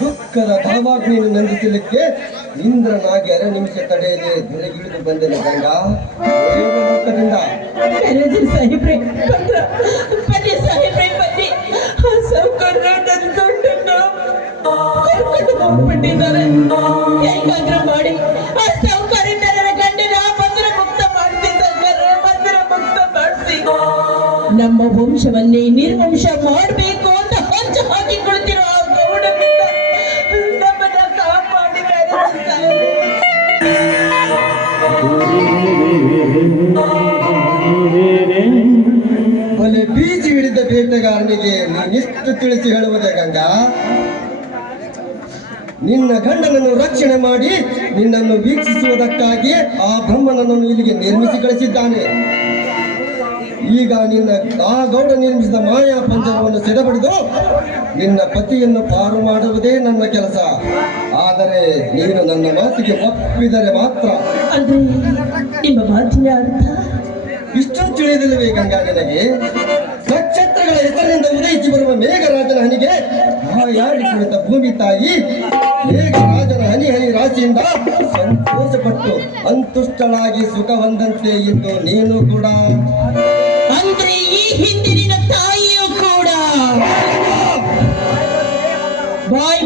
ದುಃಖದ ಧಾಮಾಗ್ನಿಯನ್ನು ನಂದಿಸಲಿಕ್ಕೆ ಇಂದ್ರನಾಗಿ ಅರೆ ನಿಮಿಷ ತಡೆಯದೆ ಧರೆಗಿಳಿದು ಬಂದೆನು ಗಂಗಾ. ದೇವಲೋಕದಿಂದ ಹೋಗ್ಬಿಟ್ಟಿದ್ದಾರೆ ಹೆಂಗಾದ್ರೆ ಮಾಡಿ. ಆ ಸೌಕರ್ಯದ ನನ್ನ ಗಂಡನ ಬಂದ್ರ ಮುಕ್ತ ಮಾಡಿಸಿ ಸಾವ್ಕಾರ ಬಂದ್ರ ಮುಕ್ತ ಮಾಡಿಸಿ. ನಮ್ಮ ವಂಶವನ್ನೇ ನಿರ್ವಂಶ ಮಾಡಬೇಕು ಅಂತ ಹೊಂಚ ಹಾಕಿ ಕುಳಿತಿರೋ ಆ ಗೌಡನಿಂದ ನಮ್ಮನ್ನ ಕಾಪಾಡಿ ಮ್ಯಾನೇಜರ್ ಸಾಹೇಬ್ರೆ ಬಲೆ ಬೀಜಿ ಹಿಡಿದ ಬೇಟೆಗಾರನಿಗೆ ನಾನಿಷ್ಟು ತಿಳಿಸಿ ಹೇಳುವುದೇ ಗಂಗಾ. ನಿನ್ನ ಗಂಡನನ್ನು ರಕ್ಷಣೆ ಮಾಡಿ ನಿನ್ನನ್ನು ವೀಕ್ಷಿಸುವುದಕ್ಕಾಗಿ ಆ ಬ್ರಹ್ಮನನ್ನು ಇಲ್ಲಿಗೆ ನಿರ್ಮಿಸಿ ಕಳಿಸಿದ್ದಾನೆ. ಈಗ ನಿನ್ನ ಆ ಗೌಡ ನಿರ್ಮಿಸಿದ ಮಾಯಾ ಪಂಜರವನ್ನು ಸೆಡೆಬಡಿದು ನಿನ್ನ ಪತಿಯನ್ನು ಪಾರು ಮಾಡುವುದೇ ನನ್ನ ಕೆಲಸ. ಆದರೆ ನೀನು ನನ್ನ ಮಾತಿಗೆ ಒಪ್ಪಿದರೆ ಮಾತ್ರ. ನಿಮ್ಮ ಮಾತಿನ ಅರ್ಥ? ಇಷ್ಟು ತಿಳಿದಿಲ್ಲವೇ ಗಂಗಾ ನಿನಗೆ? ಹೆಸರಿನಿಂದ ಉದಯಿಸಿ ಬರುವ ಮೇಘರಾಜನ ಹನಿಗೆ ಯಾರಿ ಕುಳಿತ ಭೂಮಿ ತಾಯಿ? ಮೇಘರಾಜನ ಹನಿ ಹನಿ ರಾಶಿಯಿಂದ ಸಂತೋಷಪಟ್ಟು ಅಂತುಷ್ಟಳಾಗಿ ಸುಖ ಹೊಂದಂತೆ ಇದ್ದು ನೀನು ಕೂಡ. ಅಂದ್ರೆ ಈ ಹಿಂದಿನ ತಾಯಿಯು ಕೂಡ. ಬಾಯಿ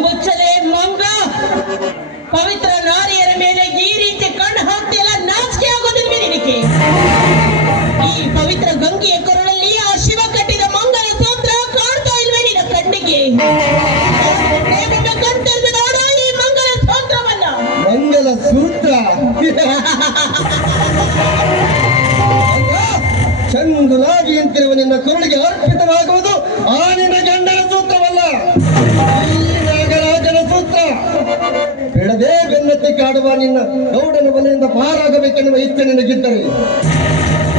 ಬಿಡದೆ ಬೆನ್ನತ್ತಿ ಕಾಡುವ ನಿನ್ನ ಗೌಡನ ಬಲೆಯಿಂದ ಪಾರಾಗಬೇಕೆನ್ನುವ ಇಚ್ಛೆ ನಿನಗಿದ್ದರೆ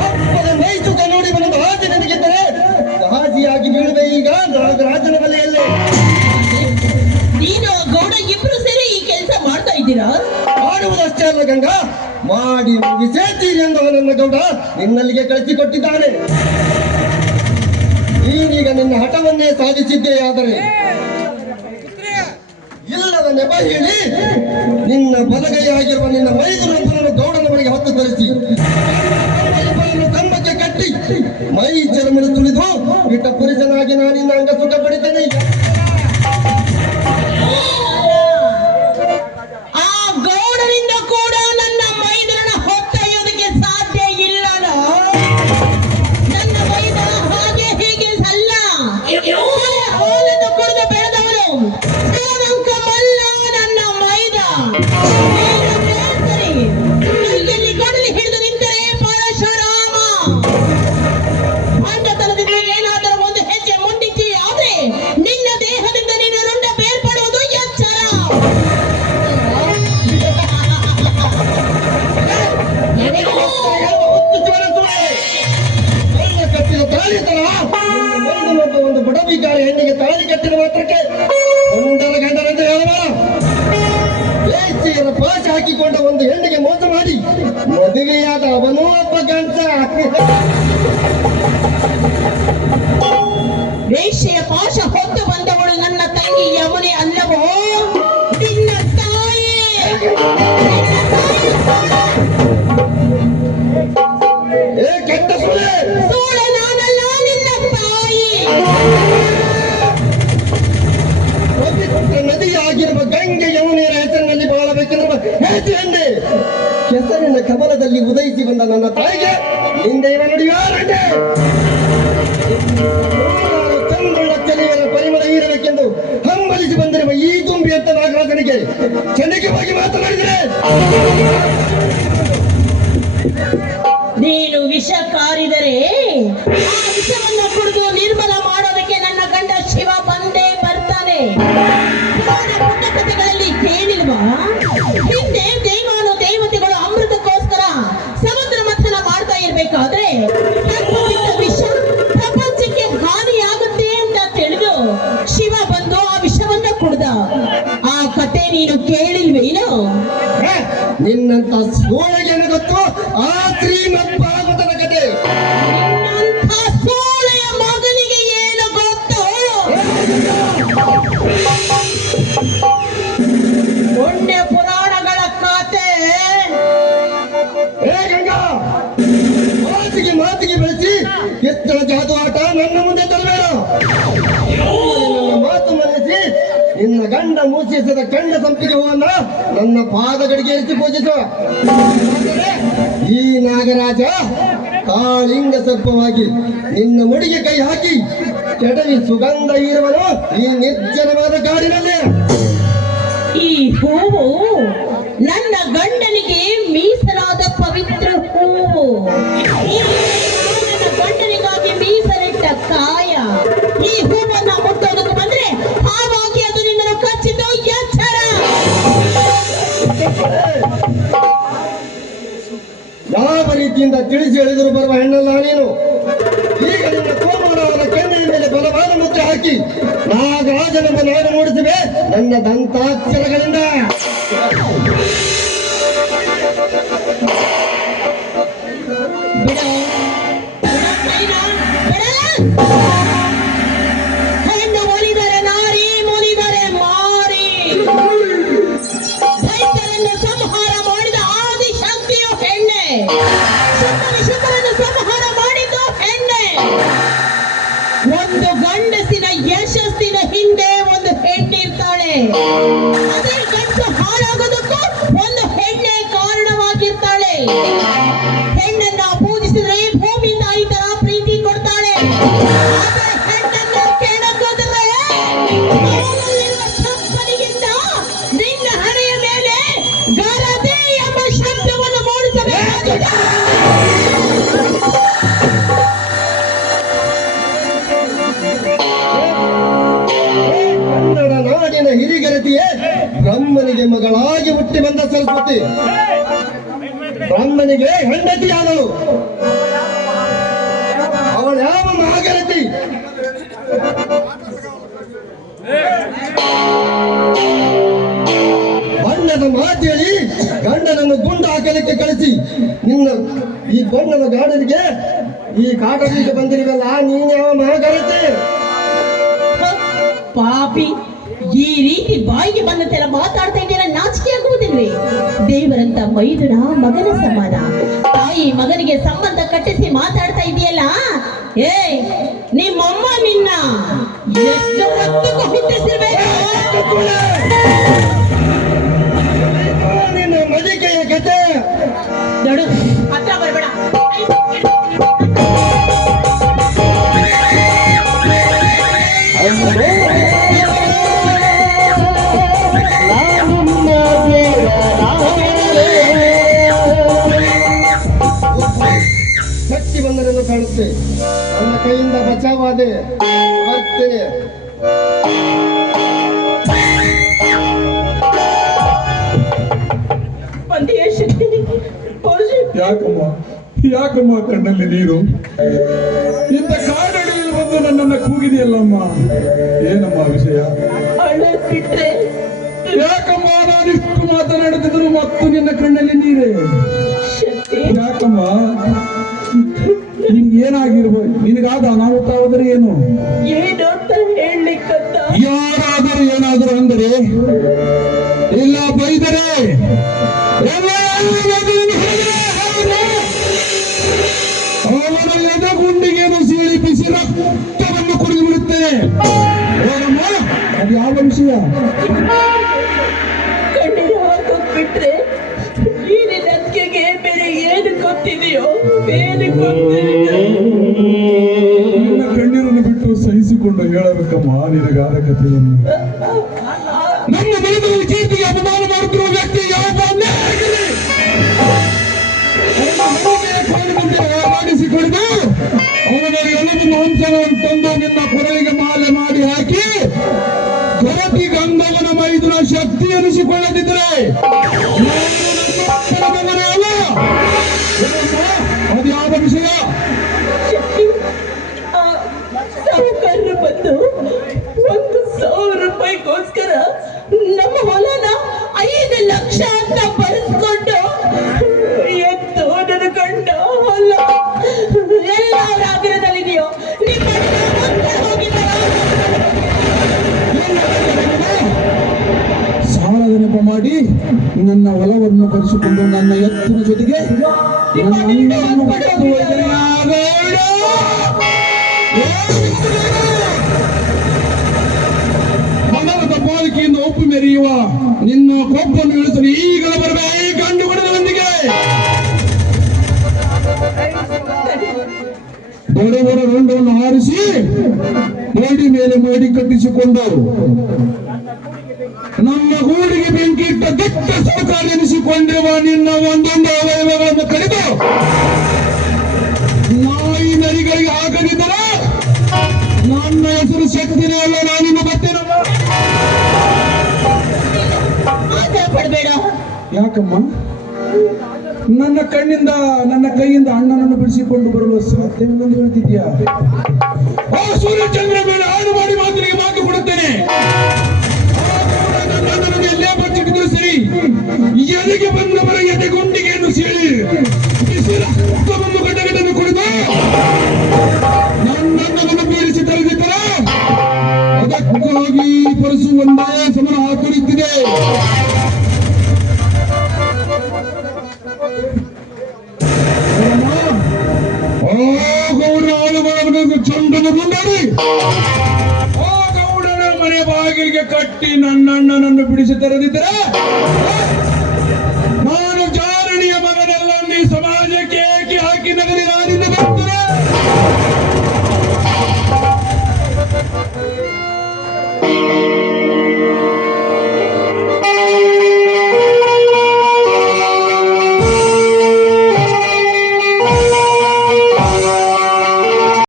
ಅಪ್ಪದ ನೈಸುಕ ನೋಡಿ ಬಂದ ಆಸೆ ನಿನಗಿದ್ದರೆ ಹಾಜಿಯಾಗಿ ಬೀಳುವೆ ಈಗ ರಾಜನ ಬಲೆಯಲ್ಲೇ. ನೀನು ಗೌಡ ಇಬ್ರು ಸೇರಿ ಈ ಕೆಲಸ ಮಾಡ್ತಾ ಇದ್ದೀರಾ? ಮಾಡುವುದಷ್ಟೇ ಅಲ್ಲ ಗಂಗಾ ಮಾಡಿ ಮುಗಿಸೇತೀರಿ ಎಂದು ನನ್ನ ಗೌಡ ನಿನ್ನಲ್ಲಿಗೆ ಕಳಿಸಿಕೊಟ್ಟಿದ್ದಾನೆ. ನೀನೀಗ ನಿನ್ನ ಹಠವನ್ನೇ ಸಾಧಿಸಿದ್ದೇ ಆದರೆ ನೆಪ ಹೇಳಿ, ನಿನ್ನ ಬಲಗೈಯಾಗಿರುವ ನಿನ್ನ ಮೈದುರಪ್ಪನನ್ನು ಗೌಡನ ಬಳಿಗೆ ಹೊತ್ತು ತರಿಸಿ. ಕಂಬಕ್ಕೆ ಕಟ್ಟಿ, ಮೈ ಚರ್ಮನ ತುಳಿದು ಬಿಟ್ಟ ಪುರುಷನಾಗಿ ನಾನು ನಿನ್ನ ಅಂಗ ಸುಖ ಪಡಿತೇನೆ ಬೇಸಿಯರ ಪಾಶ ಹಾಕಿಕೊಂಡ ಒಂದು ಹೆಣ್ಣಿಗೆ ಮೋಸ ಮಾಡಿ. ಮದುವೆಯಾದ ಅವನೂ ಒಬ್ಬ ಗಂಟ ಬಂದ ನನ್ನ ತಾಯಿಗೆ ಹಿಂದೆ ನುಡಿಯಾರಂಡೆ ಚಂದ್ರನ ಚೆಲಿಯರ ಪರಿಮಳ ಹೀರಬೇಕೆಂದು ಹಂಬಲಿಸಿ ಬಂದಿರುವ ಈ ತುಂಬಿ ಅಂತ ನಾಗರಾಜನಿಗೆ ಚಂಡಿಕವಾಗಿ ಮಾತನಾಡಿದರೆ. ನೀನು ವಿಷ ಕಾರಿದರೆ ಆ ವಿಷವನ್ನು ಕುಡಿದು ನಿರ್ಮಲ ಮಾಡೋದಕ್ಕೆ ನಿನ್ನಂತ ಸೋಳಗೆ ಗೊತ್ತು ಆ ಶ್ರೀಮತ್ ಭಾಗವತನ ಕತೆ ಮಗನಿಗೆ ಏನು ಗೊತ್ತು? ಪುಣ್ಯ ಪುರಾಣಗಳ ಗಂಗಾ ಮಾತಿಗೆ ಮಾತಿಗೆ ಬೆಳೆಸಿ ಎತ್ತಳ ಜಾದು ಆಟ ನನ್ನ ಮುಂದೆ ತರಬೇಡ ನಿನ್ನ ಗಂಡ ಮೂಸಿಸದ ಕಂಡ ಸಂಪಿಗೆ ಹೂವನ್ನ ನನ್ನ ಪಾದಗಳಿಗೆ ಇರಿಸಿ ಪೂಜಿಸು. ಈ ನಾಗರಾಜ ಕಾಳಿಂಗ ಸರ್ಪವಾಗಿ ನಿನ್ನ ಮುಡಿಗೆ ಕೈ ಹಾಕಿ ಕೆಡವಿ ಸುಗಂಧ ಇರುವನು ಈ ನಿರ್ಜನವಾದ ಕಾಡಿನಲ್ಲಿ. ಈ ಹೂವು ನನ್ನ ಗಂಡನಿಗೆ ಮೀಸಲಾದ ಯಾವ ರೀತಿಯಿಂದ ತಿಳಿಸಿ ಹೇಳಿದರು ಬರುವ ಹೆಣ್ಣಲ್ಲ ನೀನು. ಈಗ ನಿನ್ನ ಕೋಮಲವಾದ ಕೆನ್ನೆಯ ಮೇಲೆ ಬಲವಾದ ಮುದ್ರೆ ಹಾಕಿ. ನಾಗರಾಜನನ್ನು ನಾನು ಮೂಡಿಸಿವೆ. ನನ್ನ ದಂತಾಕ್ಷರಗಳಿಂದ. ಪ್ರೀತಿ ಕೊಡ್ತಾಳೆ. ಕನ್ನಡ ನಾಡಿನ ಹಿರಿಗರತಿಯೇ ಬ್ರಹ್ಮನಿಗೆ ಮಗಳಾಗಿ ಹುಟ್ಟಿ ಬಂದ ಸರಸ್ವತಿ. ಬ್ರಹ್ಮನಿಗೆ ಹೆಂಡತಿಯಾದಳು ಅವಳ ಯಾವ ಮಹಾಗರತಿ ಬಣ್ಣದ ಮಾತೇಳಿ ಗಂಡನನ್ನು ಗುಂಡು ಹಾಕಲಿಕ್ಕೆ ಕಳಿಸಿ. ನಿನ್ನ ಈ ಬಣ್ಣದ ಗಾಡನಿಗೆ ಈ ಕಾಗದಿಗೆ ಬಂದಿರಿವಲ್ಲ ನೀನು ಯಾವ ಮಹಾಗರತಿ ಪಾಪಿ. ಈ ರೀತಿ ಬಾಯಿಗೆ ಬಂದಂತೆಲ್ಲ ಮಾತಾಡ್ತಾ ಇದ್ದೀರ ನಾಚಿಕೆ ಆಗುವುದಿಲ್ವೇ? ದೇವರಂತ ಮೈದುನ ಮಗನ ಸಮಾನ. ತಾಯಿ ಮಗನಿಗೆ ಸಂಬಂಧ ಕಟ್ಟಿಸಿ ಮಾತಾಡ್ತಾ ಇದೆಯಲ್ಲ? ಏ ನಿಮ್ಮಮ್ಮ ನಿನ್ನ. ಎಷ್ಟು ಹೊತ್ತು ಹುಟ್ಟಿಸಿರ್ಬೇಕು ಶಕ್ತಿ ಬಂದರೆಲ್ಲ ಕಾಣುತ್ತೆ ನನ್ನ ಕೈಯಿಂದ ಬಚಾವಾದೆ ಬರ್ತೇನೆ ಬಂದೆಯ ಶಕ್ತಿ ಪೌರುಷ ಯಾಕಮ್ಮ ಯಾಕಮ್ಮ ಕಣ್ಣಲ್ಲಿ ನೀರು? ಇಂತ ಕಾಡಡಿಯಲ್ಲಿ ಬಂದು ನನ್ನನ್ನ ಕೂಗಿದೆಯಲ್ಲಮ್ಮ? ಏನಮ್ಮ ವಿಷಯ? ಯಾಕಮ್ಮ ನಾನಿಷ್ಟು ಮಾತನಾಡುತ್ತಿದ್ರು ಮತ್ತು ನಿನ್ನ ಕಣ್ಣಲ್ಲಿ ನೀರೇ? ಶಕ್ತಿ ಯಾಕಮ್ಮ? ಏನಾಗಿರ್ಬೋದು ನಿನಗಾದ ಅನಾಹುತ ಆದ್ರೆ ಏನು ಯಾರಾದರೂ ಏನಾದರೂ ಅಂದರೆ ಇಲ್ಲ ಬೈದರೆ. ಅವನ ಎದೆಗುಂಡಿಗೆಯನ್ನು ಸೀಳಿ ಬಿಸಿ ರಕ್ತವನ್ನು ಕುಡಿದು ಬಿಡುತ್ತೇನೆ ಅದು ಯಾವ ವಿಷಯ? ಬಿಟ್ರೆ ಈ ನಿನ್ನ ಬೇರೆ ಏನು ಗೊತ್ತಿದೆಯೋ? ಏನು ಗೊತ್ತಿದೆಯೋ ನಿನ್ನ ಕಣ್ಣೀರನ್ನು ಬಿಟ್ಟು ಸಹಿಸಿಕೊಂಡು ಹೇಳಬೇಕಮ್ಮ ನಿನಗಾದ ಕಥೆಯನ್ನು ನಮ್ಮ ಮನೆಯಲ್ಲಿ ಕೀರ್ತಿಗೆ ಅಪಮಾನ ಮಾಡುತ್ತಿರುವ ವ್ಯಕ್ತಿ ಯಾವ ಆಗಿರಲಿ ಮಾಡಿಸಿಕೊಂಡು ಅವನ ಎಲುಬು ಮಾಂಸವನ್ನು ತಂದು ನಿನ್ನ ಕೊರಳಿಗೆ ಮಾಲೆ ಮಾಡಿ ಹಾಕಿ ಕೊರತಿ ಗಂಧವನ ಮೈದುನ ಶಕ್ತಿ ಎನಿಸಿಕೊಳ್ಳದಿದ್ದರೆ ಬರೆಸ್ಕೊಂಡು ಎತ್ತು ನನ್ನ ಅಲ್ಲ ಎಲ್ಲ ಅವರ ಆಗಿರೋದಲ್ಲಿದೆಯೋ ನಿಮ್ಮ ಅಣ್ಣ ಮತ್ತೆ ಹೋಗಿದ್ದಾರಾ? ಸಾಲದ ನೆಪ ಮಾಡಿ ನನ್ನ ಹೊಲವನ್ನು ಕರೆಸಿಕೊಂಡು ನನ್ನ ಎತ್ತಿನ ಜೊತೆಗೆ ನನ್ನ ಪಾಲಿಕೆಯಿಂದ ಒಪ್ಪು ಮೆರೆಯುವ ನಿನ್ನ ಕೊಪ್ಪನ್ನು ಇಳಿಸಲು ಈಗಲೂ ಬರಬೇಕು ಕಂಡು ಗಂಡು ಬಡವರ ರಂಡವನ್ನು ಹಾರಿಸಿ ಮೋಡಿ ಮೇಲೆ ಮೋಡಿ ಕಟ್ಟಿಸಿಕೊಂಡು, ನಮ್ಮ ಗೂಡಿಗೆ ಬೆಂಕಿ ಇಟ್ಟ ದಿಟ್ಟ ಸರ್ಕಾರ ಎನಿಸಿಕೊಂಡಿರುವ ನಿನ್ನ ಒಂದೊಂದು ಅವಯವಗಳನ್ನು ಕಡಿದು ನಾಯಿ ನರಿಗಳಿಗೆ ಹಾಕದಿದ್ದರೆ ನನ್ನ ಹೆಸರು ಶಕ್ತಿನೇ ಅಲ್ಲ ನಾನಿನ್ನು ಬರ್ತೇನಮ್ಮ ಪಡ್ಬೇಡ ಯಾಕಮ್ಮ? ನನ್ನ ಕಣ್ಣಿಂದ ನನ್ನ ಕೈಯಿಂದ ಅಣ್ಣನನ್ನು ಬಿಡಿಸಿಕೊಂಡು ಬರಲು ಸಾಧ್ಯವಿಲ್ಲ ಹೇಳ್ತಿದ್ಯಾ ಆ ಸೂರ್ಯಚಂದ್ರ ಮೇಲೆ ಆಡು ಮಾಡಿ ಮಾತಿಗೆ ಮಾತು ಕೊಡುತ್ತೇನೆ. ಎಲ್ಲೇ ಬಚ್ಚಿಟ್ಟಿದ್ರು ಸರಿ ಎದೆಗೆ ಬಂದವರ ಎದೆ ಗುಂಡಿಗೆಯನ್ನು ಸೇರಿ ಬಿಸಿ ರಕ್ತವನ್ನು ಗಡಗಡನ್ನು ಕುಡಿದು ಅಣ್ಣನನ್ನು ಬಿಡಿಸಿ